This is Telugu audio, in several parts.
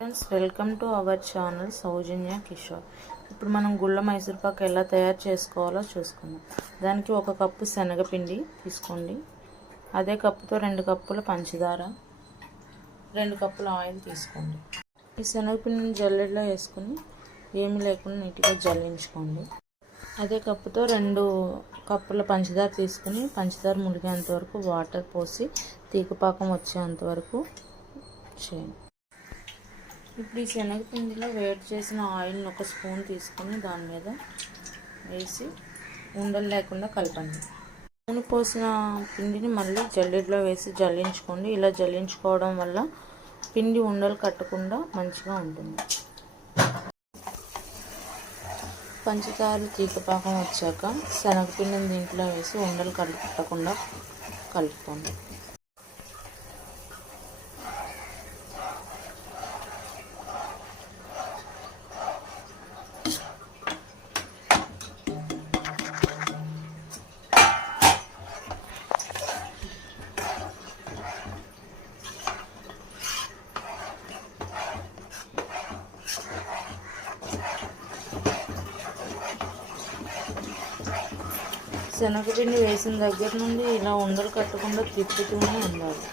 Friends, welcome to our channel Soujanya Kishore. ఇప్పుడు మనం గుళ్ళ మైసూర్పాక్ ఎలా తయారు చేసుకోవాలో చూసుకుందాం. దానికి 1 కప్పు శనగపిండి తీసుకోండి. అదే కప్పుతో 2 కప్పుల పంచదార, 2 కప్పుల ఆయిల్ తీసుకోండి. ఈ శనగపిండిని జల్లెడలో వేసుకుని ఏమీ లేకుండా నీట్గా జల్లించుకోండి. అదే కప్పుతో 2 కప్పుల పంచదార తీసుకుని పంచదార మునిగేంత వరకు వాటర్ పోసి తీగపాకం వచ్చేంత వరకు చేయండి. ఇప్పుడు ఈ శనగపిండిలో వేడి చేసిన ఆయిల్ని 1 స్పూన్ తీసుకొని దాని మీద వేసి ఉండలు లేకుండా కలపండి. నూనె పోసిన పిండిని మళ్ళీ జల్లెడలో వేసి జల్లించుకోండి. ఇలా జల్లించుకోవడం వల్ల పిండి ఉండలు కట్టకుండా మంచిగా ఉంటుంది. పంచదార తీగపాకం వచ్చాక శనగపిండిని దీంట్లో వేసి ఉండలు కట్టకుండా కలుపుకోండి. శనగపిండి వేసిన దగ్గర నుండి ఇలా ఉండలు కట్టకుండా తిప్పుతూనే ఉండాలి.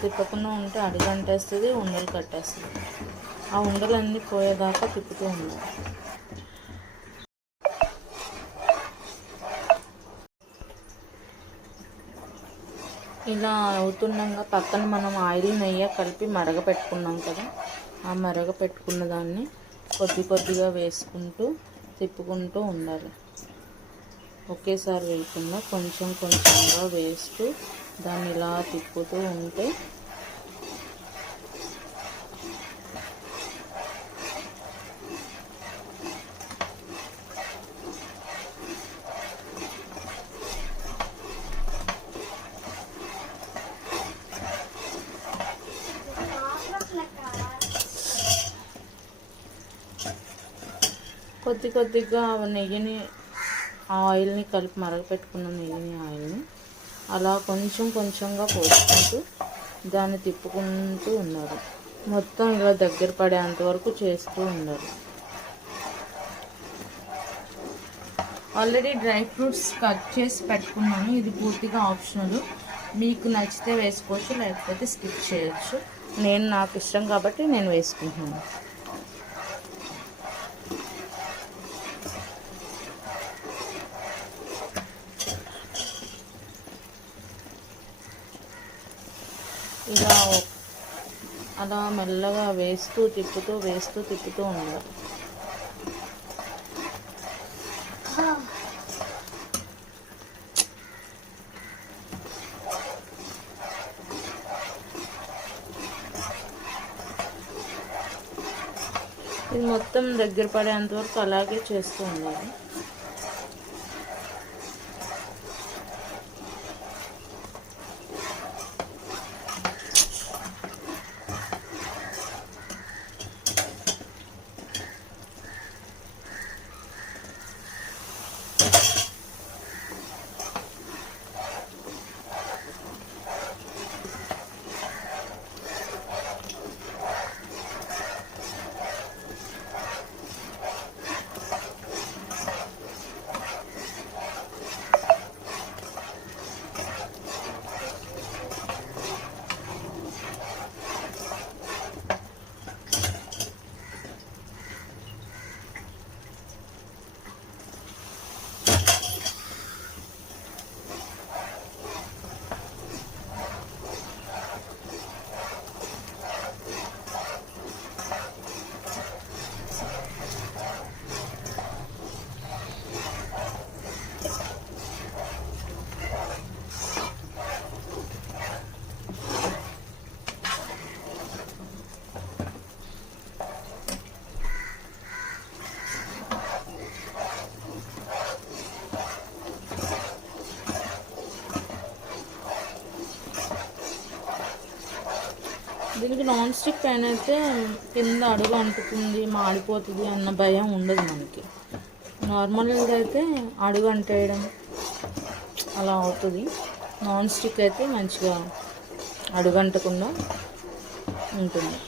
తిప్పకుండా ఉంటే అడుగంటేస్తుంది, ఉండలు కట్టేస్తుంది. ఆ ఉండలన్నీ పోయేదాకా తిప్పుతూ ఉండాలి. ఇలా అవుతుండగా పక్కన మనం ఆయిల్ నెయ్యి కలిపి మరగపెట్టుకున్నాం కదా, ఆ మరగపెట్టుకున్న దాన్ని కొద్దిగా వేసుకుంటూ తిప్పుకుంటూ ఉండాలి. ఒకేసారి వేయకుండా కొంచెంగా వేస్తూ దాన్ని ఇలా తిప్పుతూ ఉంటే కొద్దిగా నెయ్యిని ఆయిల్ని కలిపి మరగపెట్టుకున్న నెయ్యిని ఆయిల్ని అలా కొంచెంగా పోసుకుంటూ దాన్ని తిప్పుకుంటూ ఉండాలి. మొత్తం ఇలా దగ్గర పడేంత వరకు చేస్తూ ఉండాలి. ఆల్రెడీ డ్రై ఫ్రూట్స్ కట్ చేసి పెట్టుకున్నాను. ఇది పూర్తిగా ఆప్షనల్. మీకు నచ్చితే వేసుకోవచ్చు, లేకపోతే స్కిప్ చేయొచ్చు. నాకు ఇష్టం కాబట్టి నేను వేసుకుంటున్నాను. ఇలా అలా మెల్లగా వేస్తూ తిప్పుతూ ఉండాలి. ఇది మొత్తం దగ్గర పడేంత వరకు అలాగే చేస్తూ ఉండాలి. దీనికి నాన్ స్టిక్ పైన అయితే కింద అడుగు అంటుతుంది, మాడిపోతుంది అన్న భయం ఉండదు మనకి. నార్మల్గా అయితే అడుగు అంటేయడం అలా అవుతుంది. నాన్ స్టిక్ అయితే మంచిగా అడుగంటకుండా ఉంటుంది.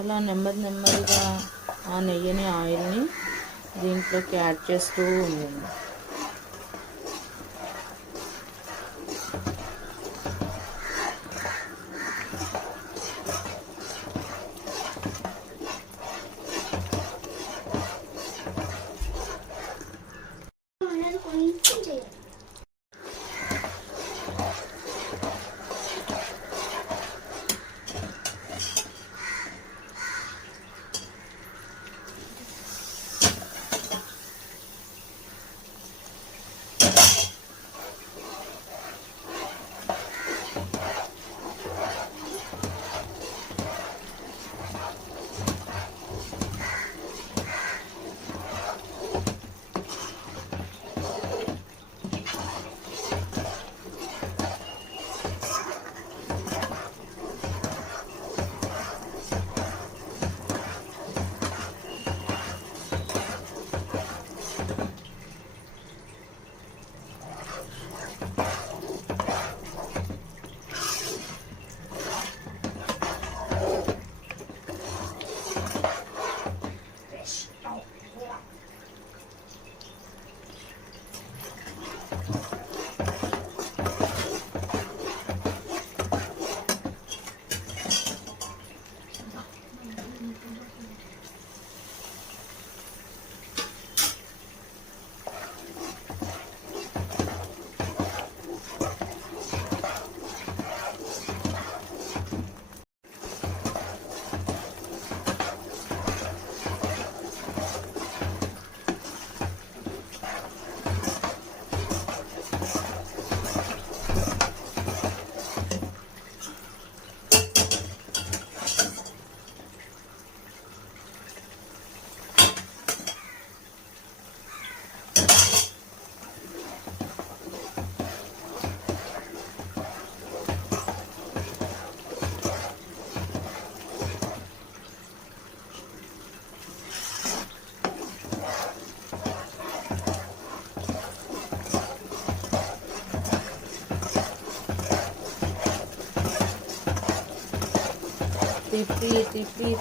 అలా నెమ్మదిగా ఆ నెయ్యిని ఆయిల్ని దీంట్లోకి యాడ్ చేస్తూ ఉండండి.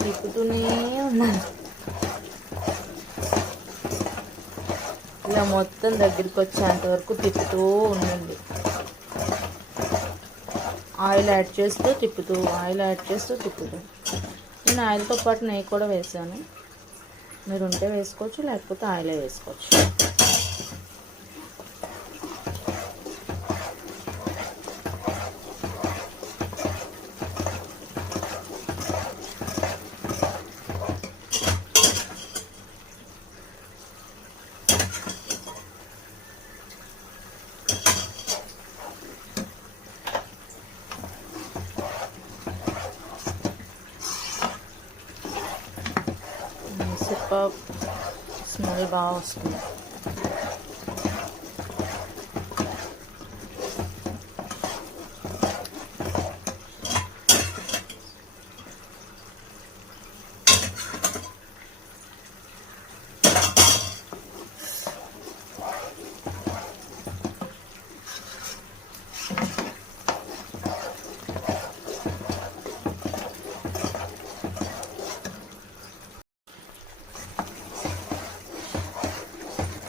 తిప్పుతూనే ఉన్నాను. ఇలా మొత్తం దగ్గరికి వచ్చేంత వరకు తిప్పుతూ ఉండండి. ఆయిల్ యాడ్ చేస్తూ తిప్పుతూ నేను ఆయిల్తో పాటు నెయ్యి కూడా వేసాను. మీరు ఉంటే వేసుకోవచ్చు, లేకపోతే ఆయిలే వేసుకోవచ్చు. స్మెల్ బాగా వస్తుంది.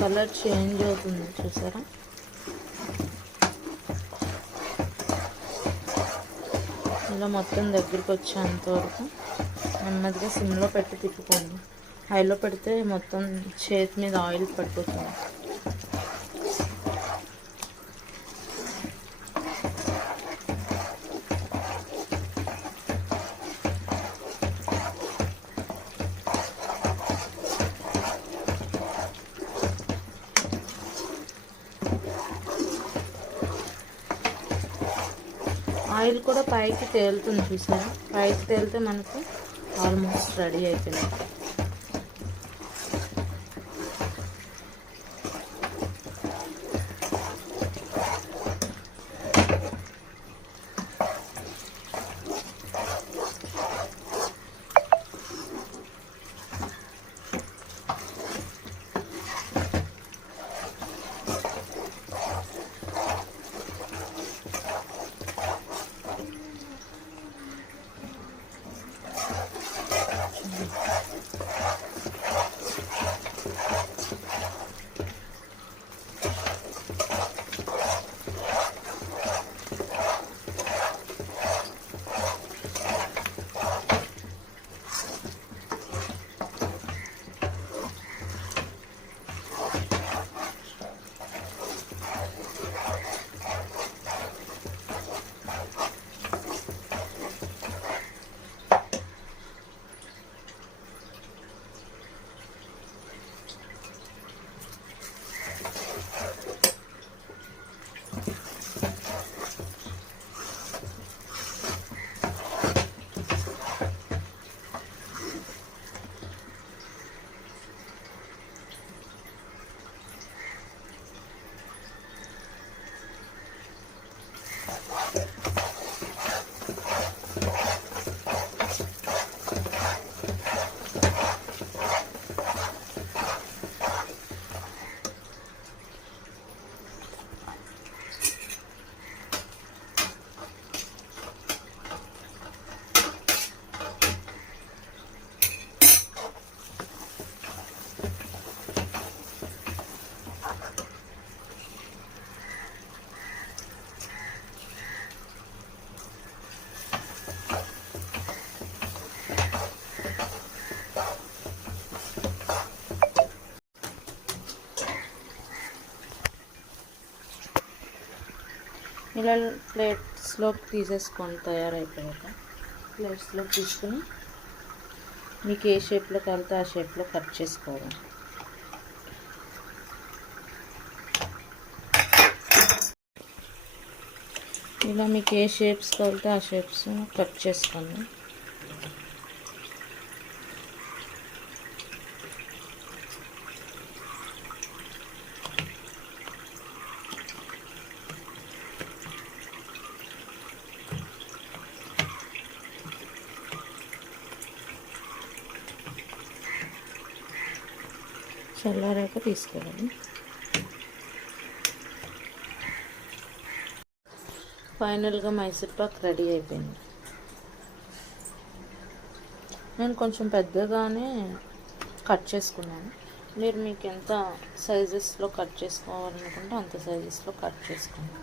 కలర్ చేంజ్ అవుతుంది, చూసారా? ఇలా మొత్తం దగ్గరికి వచ్చేంత వరకు నెమ్మదిగా సిమ్లో పెట్టి తిప్పుకోండి. హైలో పెడితే మొత్తం చేతి మీద ఆయిల్ పడిపోతుంది. ఆయిల్ కూడా పైకి తేలుతుంది, చూసారా? పైకి తేలితే మనకు ఆల్మోస్ట్ రెడీ అయిపోయింది. ఇలా ప్లేట్స్లోకి తీసేసుకొని తయారైపోయాక ప్లేట్స్లోకి తీసుకుని మీకు ఏ షేప్లో కావాలితే ఆ షేప్లో కట్ చేసుకోవాలి. ఇలా మీకు ఏ షేప్స్ కావాలితే ఆ షేప్స్ కట్ చేసుకోండి. చల్లారాక తీసుకోవాలి. ఫైనల్గా మైసూర్పాక్ రెడీ అయిపోయింది. నేను కొంచెం పెద్దగానే కట్ చేసుకున్నాను. మీరు మీకు ఎంత సైజెస్లో కట్ చేసుకోవాలనుకుంటే అంత సైజెస్లో కట్ చేసుకోండి.